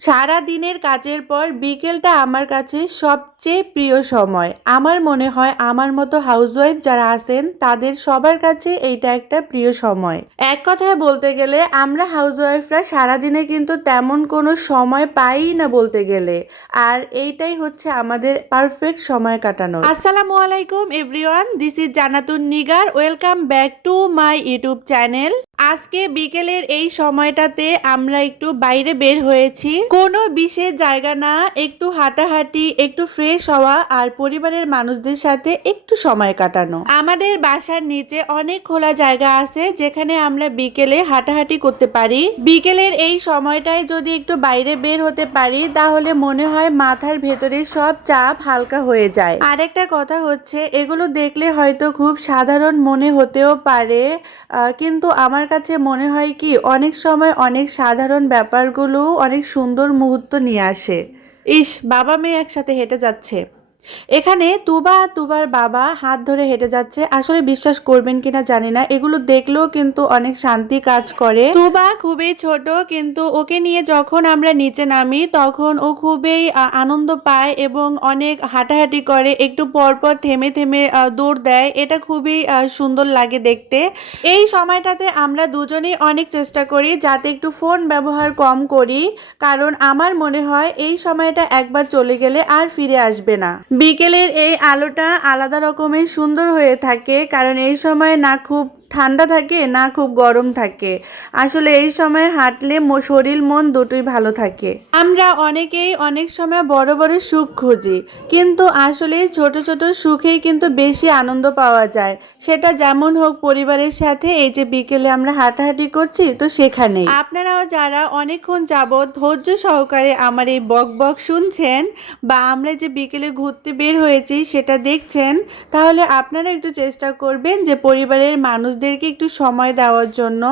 সারা দিনের কাজের পর বিকেলটা আমার কাছে সবচেয়ে প্রিয় সময়। আমার মনে হয় আমার মতো হাউসওয়াইফ যারা আছেন তাদের সবার কাছে এইটা একটা প্রিয় সময়। এক কথায় বলতে গেলে আমরা হাউসওয়াইফরা সারাদিনে কিন্তু তেমন কোনো সময় পাই না বলতে গেলে। আর এইটাই হচ্ছে আমাদের পারফেক্ট সময় কাটানোর। আসসালামু আলাইকুম everyone, this is Jannatun Nigar. Welcome back to my YouTube channel. আজকে বিকেলের এই সময়টাতে আমরা একটু বাইরে বের হয়েছি, কোনো বিশেষ জায়গা না, একটু হাঁটাহাঁটি, একটু ফ্রেশ হওয়া আর পরিবারের মানুষদের সাথে একটু সময় কাটানো। আমাদের বাসার নিচে অনেক খোলা জায়গা আছে যেখানে আমরা বিকেলে হাঁটাহাঁটি করতে পারি। বিকেলের এই সময়টায় যদি একটু বাইরে বের হতে পারি তাহলে মনে হয় মাথার ভেতরে সব চাপ হালকা হয়ে যায়। আরেকটা কথা হচ্ছে, এগুলো দেখলে হয়তো খুব সাধারণ মনে হতেও পারে, কিন্তু আমার কাছে মনে হয় কি অনেক সময় অনেক সাধারণ ব্যাপারগুলো অনেক সুন্দর মুহূর্ত নিয়ে আসে। ইস, বাবা মেয়ে একসাথে হেঁটে যাচ্ছে। এখানে তুবা আর তুবার বাবা হাত ধরে হেঁটে যাচ্ছে। আসলে বিশ্বাস করবেন কিনা জানি না, এগুলো দেখলেও কিন্তু অনেক শান্তি কাজ করে। তুবা খুবই ছোট, কিন্তু ওকে নিয়ে যখন আমরা নিচে নামি তখন ও খুবই আনন্দ পায় এবং অনেক হাঁটাহাঁটি করে, একটু পরপর থেমে থেমে দৌড় দেয়। এটা খুবই সুন্দর লাগে দেখতে। এই সময়টাতে আমরা দুজনেই অনেক চেষ্টা করি যাতে একটু ফোন ব্যবহার কম করি, কারণ আমার মনে হয় এই সময়টা একবার চলে গেলে আর ফিরে আসবে না। বিকেলের এই আলোটা আলাদা রকমের সুন্দর হয়ে থাকে, কারণ এই সময় না খুব ঠান্ডা থাকে না খুব গরম থাকে। আসলে এই সময় হাঁটলে শরীর মন দুটোই ভালো থাকে। আমরা অনেকেই অনেক সময় বড় বড় সুখ খুঁজি, কিন্তু আসলে ছোট ছোট সুখেই কিন্তু বেশি আনন্দ পাওয়া যায়। সেটা যেমন হোক, পরিবারের সাথে এই যে বিকেলে আমরা হাঁটাহাঁটি করছি তো সেখানেই। আপনারাও যারা অনেকক্ষণ যাবৎ ধৈর্য সহকারে আমার এই বক বক শুনছেন বা আমরা যে বিকেলে ঘুরতে বের হয়েছি সেটা দেখছেন, তাহলে আপনারা একটু চেষ্টা করবেন যে পরিবারের মানুষদেরকে একটু সময় দেওয়ার জন্য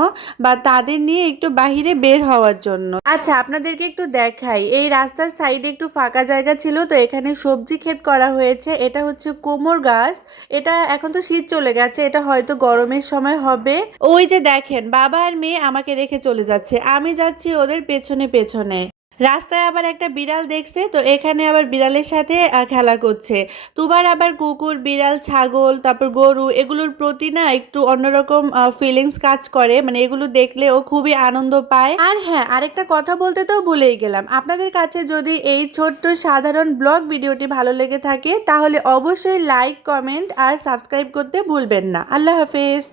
বা তাদের নিয়ে একটু বাহিরে বের হওয়ার জন্য। আচ্ছা, আপনাদেরকে একটু দেখাই, এই রাস্তার সাইডে একটু ফাঁকা জায়গা ছিল তো এখানে সবজি ক্ষেত করা হয়েছে। এটা হচ্ছে কোমর গাছ। এটা এখন তো শীত চলে গেছে, এটা হয়তো গরমের সময় হবে। ওই যে দেখেন, বাবা আর মেয়ে আমাকে রেখে চলে যাচ্ছে, আমি যাচ্ছি ওদের পেছনে পেছনে। রাস্তায় আবার একটা বিড়াল দেখছে তো এখানে আবার বিড়ালের সাথে খেলা করছে। তুবার আবার কুকুর, বিড়াল, ছাগল, তারপর গরু, এগুলোর প্রতি না একটু অন্যরকম ফিলিংস কাজ করে, মানে এগুলো দেখলে ও খুবই আনন্দ পায়। আর হ্যাঁ, আরেকটা কথা বলতে তো ভুলেই গেলাম, আপনাদের কাছে যদি এই ছোট্ট সাধারণ ব্লগ ভিডিওটি ভালো লেগে থাকে তাহলে অবশ্যই লাইক, কমেন্ট আর সাবস্ক্রাইব করতে ভুলবেন না। আল্লাহ হাফেজ।